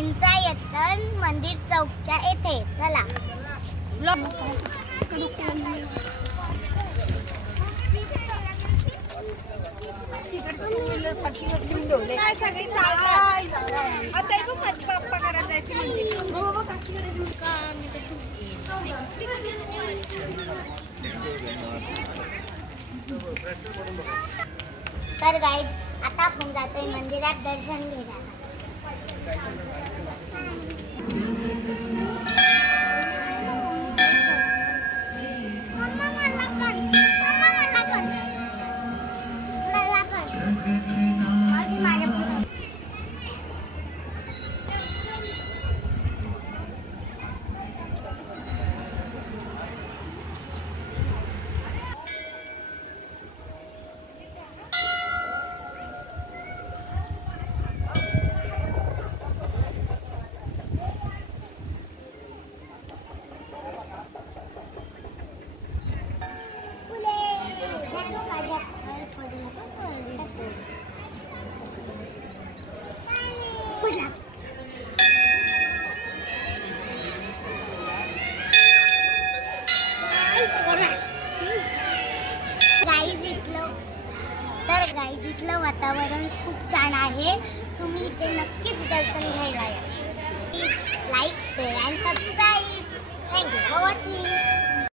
त्यांचा यत्न मंदिर चौकच्या येथे. चला तर गाईज आता आपण जातोय मंदिरात दर्शन घ्यायला. गाईज इथलं वातावरण खूप छान आहे. तुम्ही इथे नक्कीच दर्शन घ्यायला या. Please like, share and subscribe. Thank you for watching.